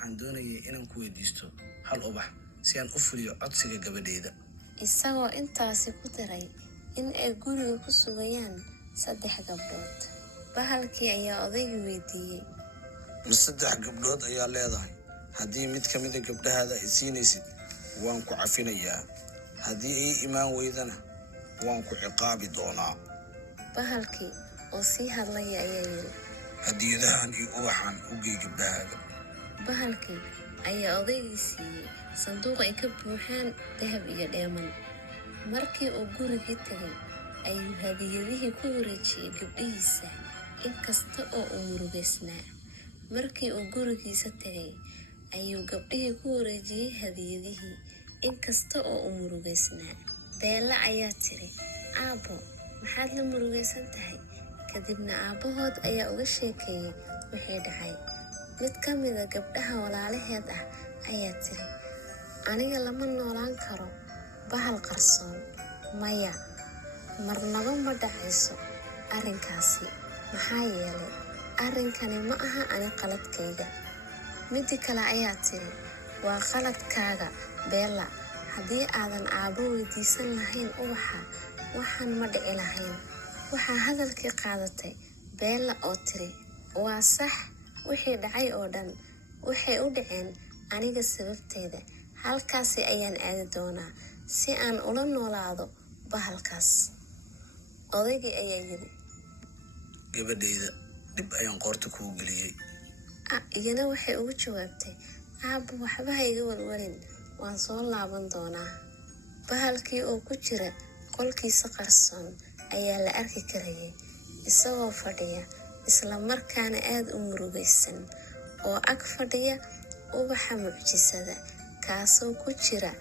waxaan doonayay inaan ku weydiisto hal ubax si aan u fuliyo codsiga gabadhayda. isagoo intaasi ku daray in ay guriga ku sugayaan 3 gabdhood. Bahalkii ayaa odayga weydiiyey, Ma 3 gabdhood ayaa leedahay? Haddii mid ka mid ah gabdhahaada ay siinaysid, waan ku cafinayaa. Haddii ay imaan weydana, waan ku ciqaabi doonaa. bahalkii oo sii hadlaya ayaa yidhi, Hadiyadahan iyo ubaxan u gey gabdhahaaga. bahalkii ayaa odaygii siiyey sanduuq ay ka buuxaan dahab iyo dheeman. Markii uu gurigii tagay ayuu hadiyadihii ku wareejiyey gabdhihiisa, inkasta oo uu murugaysnaa. Markii uu gurigiisa tagay ayuu gabdhihii ku wareejiyey hadiyadihii, inkasta oo uu murugaysnaa. Beella ayaa tiri, aabbo, maxaad la murugaysan tahay? Kadibna aabbahood ayaa uga sheekeeyey wixii dhacay. Mid ka mid a gabdhaha walaalaheed ah ayaa tiri, aniga lama noolaan karo bahal qarsoon. Maya, marnaba ma dhacayso arrinkaasi, maxaa yeelay arrinkani ma aha ani qaladkayga. Midi kale ayaa tiri, waa qaladkaaga Beella. Haddii aadan aabbo weydiisan lahayn ubaxa, waxaan ma dhici lahayn. Waxaa hadalkii qaadatay Beella oo tiri, waa sax, wixii dhacay oo dhan waxay u dhaceen aniga sababteeda. Halkaasi ayaan aadi doonaa si aan ula noolaado bahalkaas. Odaygii ayaa yidhi, Gabadhayda dib ayaan qoorta kugu geliyey. iyana waxay ugu jawaabtay, aabbo, waxba ha iga walwalin, waan soo laaban doonaa. Bahalkii oo ku jira qolkiisa qarsoon ayaa la arki karayay, isagoo fadhiya isla markaana aad u murugaysan, oo ag fadhiya ubaxa mucjisada, kaasoo ku jira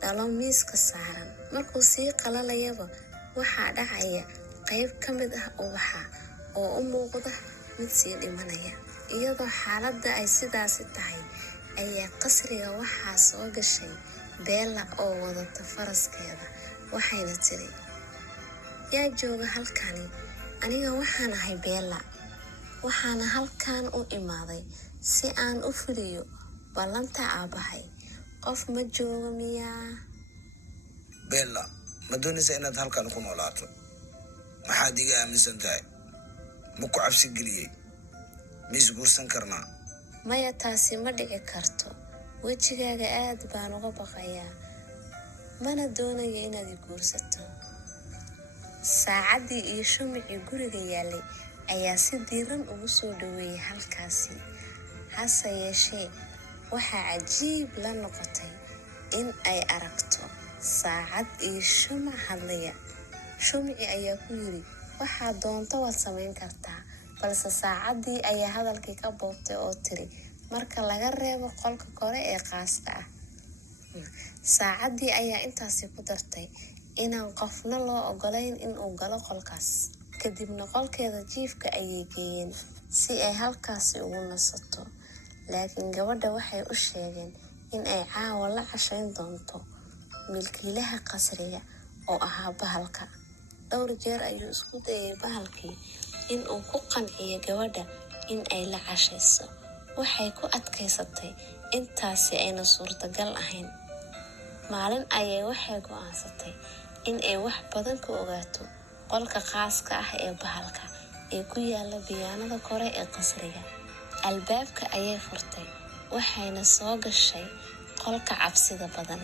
dhalo miiska saaran. Markuu sii qalalayaba, waxaa dhacaya qayb ka mid ah ubaxa oo u muuqda mid sii dhimanaya. Iyadoo xaaladda ay sidaasi tahay ayaa qasriga waxaa soo gashay Beella oo wadata faraskeeda. Waxayna tiri, yaa jooga halkani? Aniga waxaan ahay Beella, waxaana halkan u imaaday si aan u fuliyo ballanta aabbahay. Qof ma joogo miyaa? Beella, ma doonaysaa inaad halkan ku noolaato? Maxaad iga aaminsan tahay? Ma ku cabsi geliyey? Ma isguursan karnaa? Maya, taasi ma dhici karto. Wejigaaga aad baan uga baqayaa, mana doonayo inaad i guursato. Saacaddii iyo shumicii guriga yaalay ayaa si diiran ugu soo dhaweeyey halkaasi. Hase yeeshee, waxaa cajiib la noqotay in ay aragto saacad iyo shumac hadlaya. Shumicii ayaa ku yidhi, waxaa doonto waad samayn kartaa. Balse saacaddii ayaa hadalkii ka boobtay oo tiri, marka laga reebo qolka kore ee qaaska ah. Saacaddii ayaa intaasi ku dartay inaan qofna loo ogolayn in uu galo qolkaas. Kadibna qolkeeda jiifka ayay geeyeen si ay halkaasi ugu nasato. Laakiin gabadha waxay u sheegeen in ay caawa la cashayn doonto milkiilaha qasriga oo ahaa bahalka. Dhowr jeer ayuu isku dayay bahalkii in uu ku qanciyo gabadha in ay la cashayso. Waxay ku adkaysatay intaasi ayna suurtagal ahayn. Maalin ayay waxay go'aansatay in ay wax badan ka ogaato qolka khaaska ah ee bahalka ee ku yaala biyaanada kore ee qasriga. Albaabka ayay furtay, waxayna soo gashay qolka cabsida badan.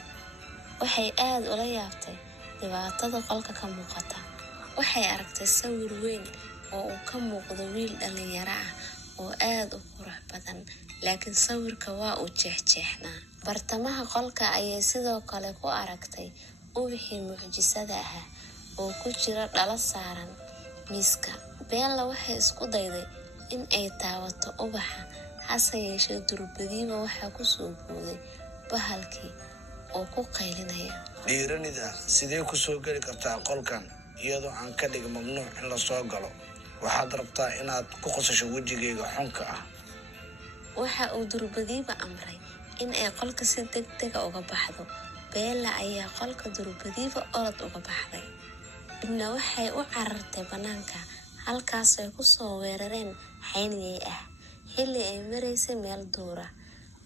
Waxay aad ula yaabtay dhibaatada qolka ka muuqata. Waxay aragtay sawir weyn oo uu ka muuqdo wiil dhalinyaro ah oo aad u qurux badan, laakiin sawirka waa uu jeexjeexnaa. Bartamaha qolka ayay sidoo kale ku aragtay ubaxii mucjisada ahaa oo ku jira dhalo saaran miiska. Beella waxay isku dayday in ay taabato ubaxa, hase yeeshee durbadiiba waxaa ku soo booday bahalkii oo ku qaylinaya, Dhiiranida, sidee ku soo geli kartaa qolkan iyadoo aan ka dhig mamnuuc in la soo galo? Waxaad rabtaa inaad ku qosasho wejigayga xunka ah. waxa uu durbadiiba amray in ay qolka si degdega uga baxdo. Beella ayaa qolka durbadiiba orod uga baxday. Dibna waxay u carartay bannaanka, halkaas ay ku soo weerareen xayniyey ah. Xilli ay maraysay meel duura